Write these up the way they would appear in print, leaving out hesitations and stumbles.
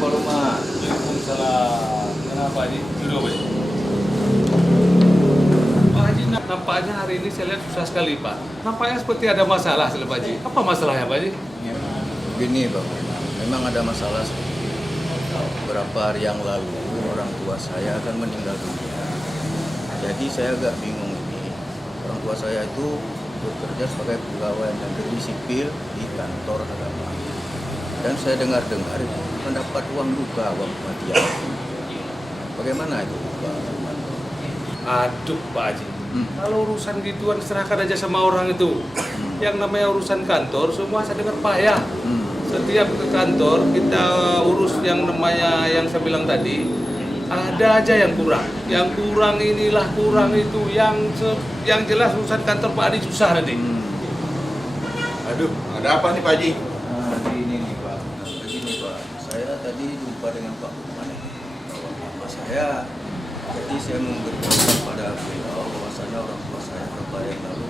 Pak Lukman. Waalaikumsalam. Kenapa Haji? Duduk Pak Haji. Pak Haji, nampaknya hari ini saya lihat susah sekali Pak. Nampaknya seperti ada masalah Pak Haji. Apa masalahnya Pak Haji? Begini Pak Lukman, memang ada masalah seperti itu. Beberapa hari yang lalu orang tua saya akan meninggal dunia. Jadi saya agak bingung ini. Orang tua saya itu bekerja sebagai pegawai negeri sipil di kantor agama. Dan saya dengar-dengar mendapat uang duka, uang kematian. Bagaimana itu Pak Lukman? Aduh Pak Haji. Kalau urusan gituan serahkan aja sama orang itu. Yang namanya urusan kantor semua saya dengar payah. Setiap ke kantor kita urus yang namanya yang saya bilang tadi, ada aja yang kurang. Yang kurang inilah, kurang itu. Yang jelas urusan kantor Pak Haji susah nanti. Aduh, ada apa nih Pak Haji? Begini nih Pak, begini Pak. Saya tadi jumpa dengan Pak Lukman bahwa bapak saya. Jadi saya memberitahukan pada beliau bahwasanya orang tua saya beberapa hari yang lalu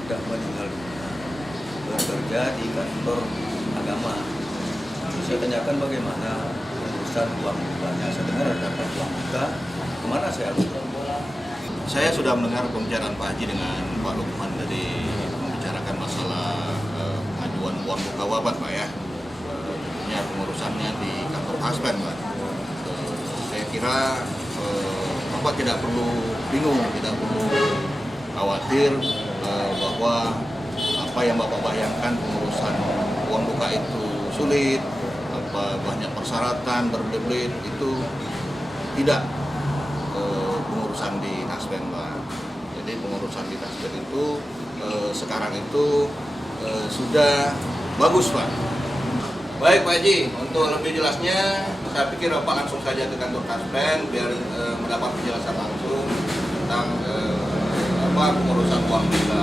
sudah meninggal dunia, bekerja di kantor agama. Saya tanyakan bagaimana urusan uang dukanya. Saya dengar ada dapat uang duka. Kemana saya harus? Saya sudah mendengar pembicaraan Pak Haji dengan Pak Lukman tadi membicarakan masalah ajuan uang duka wafat Pak ya. Tentunya pengurusannya di kantor Hasben Pak. Saya kira Bapak tidak perlu bingung, tidak perlu khawatir bahwa apa yang Bapak bayangkan pengurusan uang duka itu sulit, banyak persyaratan, berbelit itu tidak pengurusan di Tasben Pak. Jadi pengurusan di Tasben itu sekarang itu sudah bagus Pak. Baik Pak Haji, untuk lebih jelasnya saya pikir Bapak langsung saja ke kantor Tasben biar mendapat penjelasan langsung tentang pengurusan uang duka.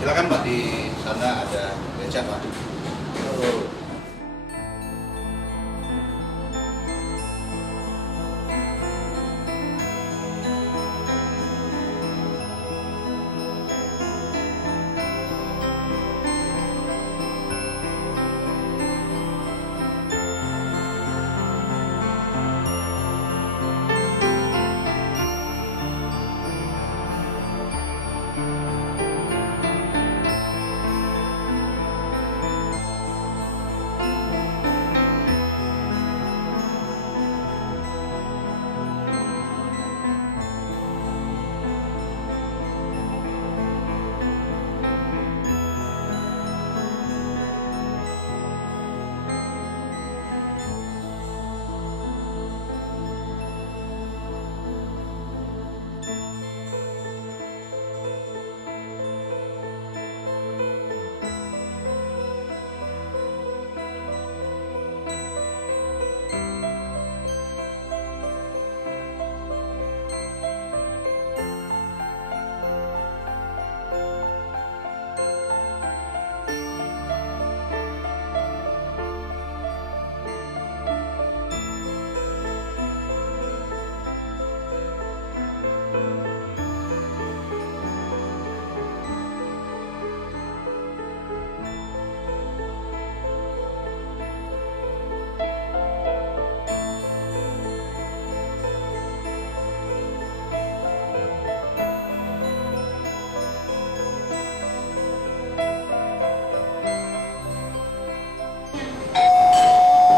Silakan Pak, di sana ada becak Pak.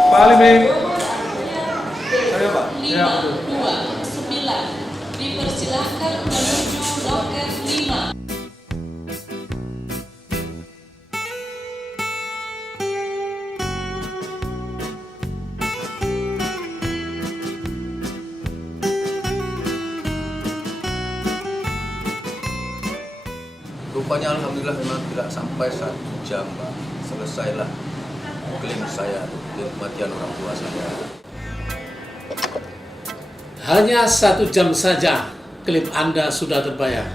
Pak Alim. Saya Pak. Ya, betul. 529 dipersilahkan menuju loket 5. Rupanya alhamdulillah memang tidak sampai 1 jam Pak. Selesailah klaim saya, klaim kematian orang tua saya. Hanya 1 jam saja klaim Anda sudah terbayar.